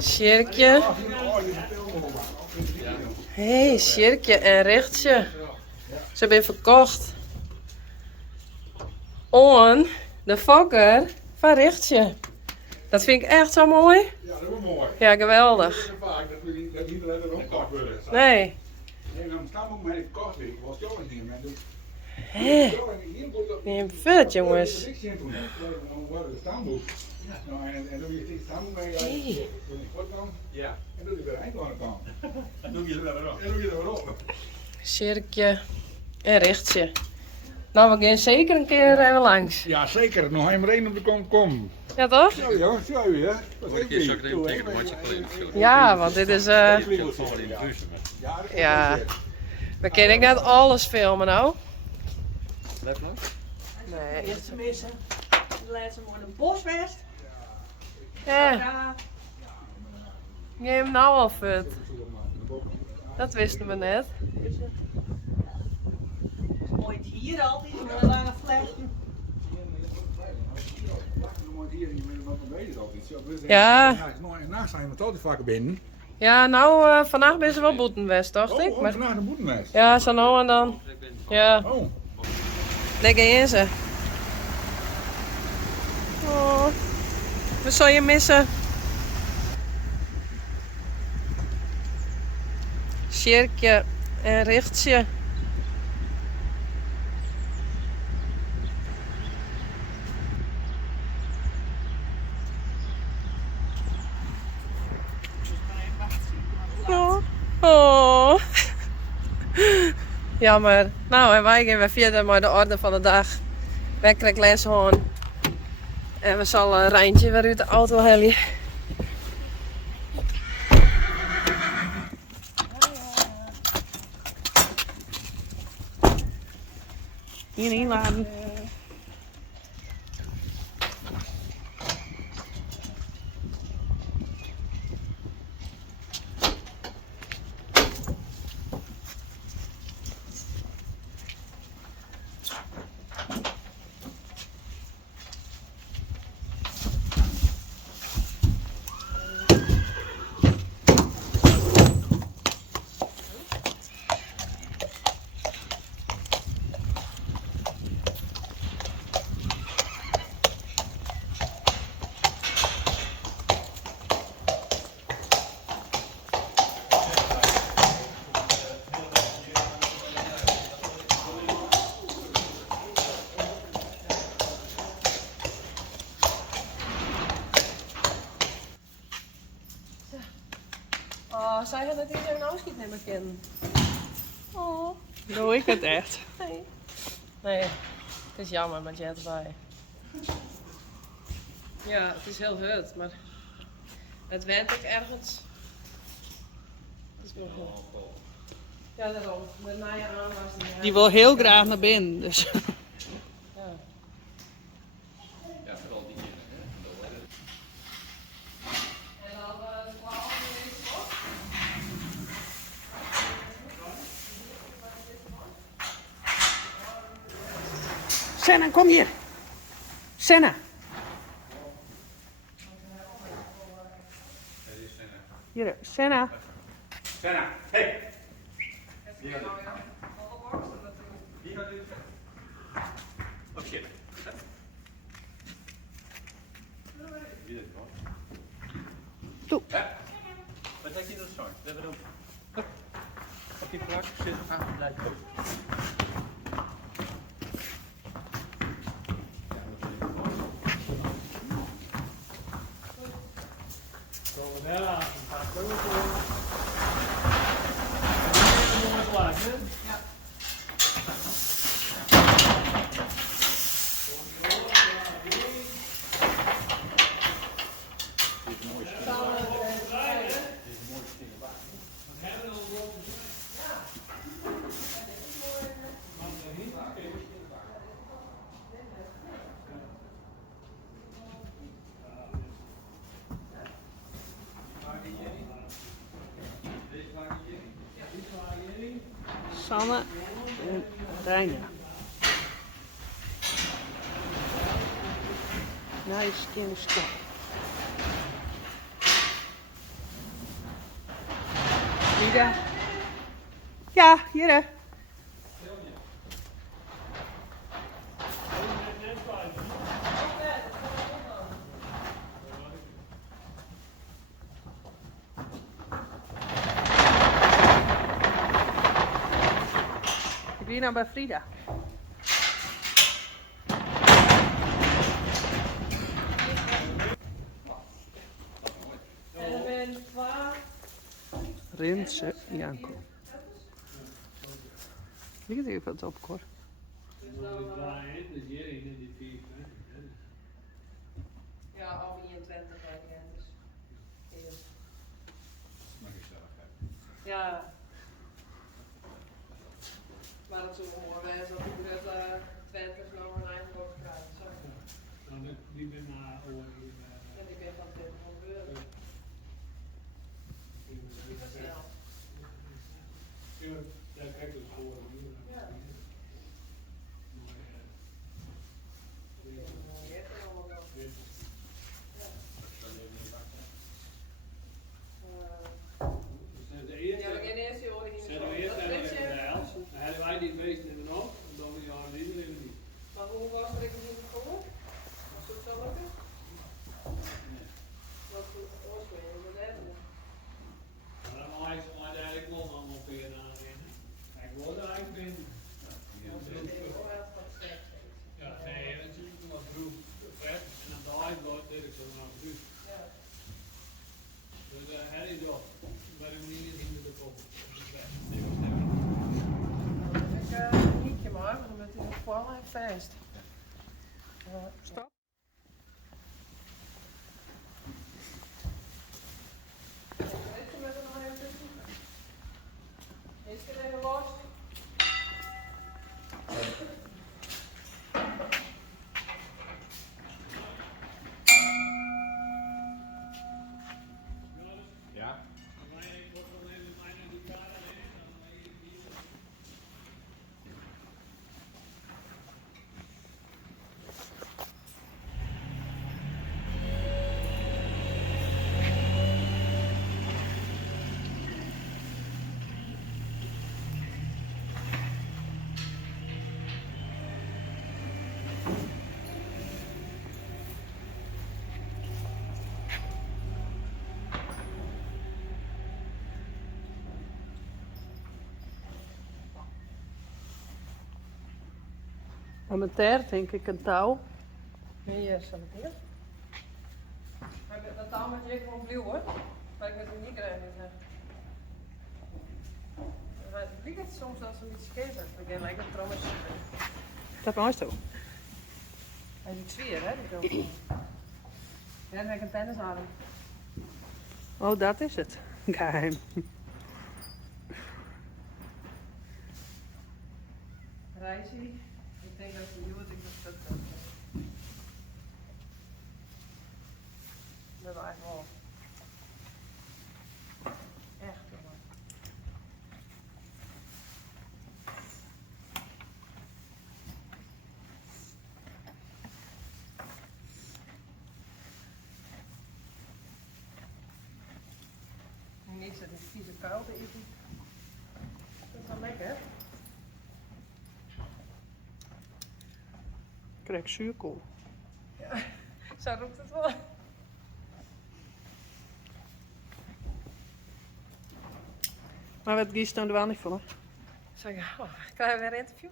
Sjerkje. Hé, Sjerkje en Richtje. Ze zijn verkocht. On de fokker van Richtje. Dat vind ik echt zo mooi. Ja, dat was mooi. Ja, geweldig. Dat is vaak dat niet er ook kort worden. Nee. Nee, dan staan we maar even kort weer. Was jou niet meer. Hé. Neem vet, jongens. En dan je het staan mee. Ja. En doe je weer eind aan de kant. En doe je er weer op. Sjerkje en Richtje. Nou, we gaan zeker een keer even langs. Ja, zeker. Nog helemaal één op de kant komen. Ja, toch? Ja, ja, zo hè. Ja, want dit is... Ja, we kunnen net alles filmen nou. Nee. Eerst missen. De laatste mooi een boswest. Ja, Ja. je hem nou al vet. Dat wisten we net. Mooi het hier altijd, een lange vlechten. Ja. Naast zijn we het altijd vaker binnen. Ja, nou, vandaag ben ze wel boetenwest, dacht ik. Maar... vandaag de boetenlijst. Ja, zo nou en dan. Ja, Oh. lekker in ze. Oh, we zal je missen. Sjerkje en Richtje. Ja. Oh. Jammer. Nou, en wij gaan weer verder met de orde van de dag. Wekker les hoorn. En we zullen een Rijntje weer uit de auto halen. Hier inladen. Oh, zij had het in zijn afschiet niet meer kennen. Oh. Doe ik het echt? Nee. Nee, het is jammer met je erbij. Ja, het is heel hut, maar het werkt ook ergens. Het is wel goed. Ja, daarom. Met naaie aanwas. Die wil heel graag naar binnen. Dus. Ja. Ja, vooral die hier. En dan de 12 deze op. Senna, kom hier. Senna. Hier, Senna. Senna, hey! Wie gaat dit? Oh shit. Wie dit was? Toe. Wat denk je dat zo? We hebben hem. Op die plak zit aan het blijven komen. Sanne en Reina. Nice kind of stuff. Frida. Ja, hier hè. Ik ben hier nou bij Frida. En er zijn 12. Rinse Janko. Ligt even wat op, Cor. Ja, al 21 hè, dus. Maar gezelligheid. Ja. Maar het zou mooi zijn dat ik dat 20 nog een eindwoord krijg. Zo. Die ben maar over En ik ben van 20 euro. Die was snel. Ja, kijk dus voor. Ja. Mooi, hè, allemaal wel. Ja. De Ja, eerste. we gaan eerst die oren in Zetten we eerst even de helft. Dan hebben wij die feesten in de nog. En dan die jaren iedereen niet. Maar hoe was er ik niet gekomen? Was het zo lukken? Wat voor oorsprong is dat? Maar dan mag ik eigenlijk wel allemaal weer aan rennen. Ik word er eigenlijk binnen. Ja, nee, natuurlijk nog groep vet. En dan de ijs wordt dit ik zo naar de Dus hij is op. Maar ik moet niet in de kop. Ik een nietje maken, dan ben ik nog voor een feest. Stop. Is er even los? Ja? Aan mijn ter denk ik een touw. Hier zal ik hier. Maar dat taal met je gewoon blauw hoor. Maar ik heb het niet krijgen. Maar het lijkt soms als een beetje kezer. Ik denk lijkt een trommetje. Dat is zo. Hij is niet zwier hè, die film. Ja, dan heb ik een tennisarm. Oh, dat is het. Geheim. Reisie. Ik denk dat je nu wat ik dat stuk heb. Dat was eigenlijk wel. Echt jongen. En niks dat die vieze koude is. Dat is wel lekker hè? Ik krijg zuurkool. Ja, zo roept het wel. Maar wat kies je dan er wel niet voor? Zeg, oh, krijgen we weer een interview?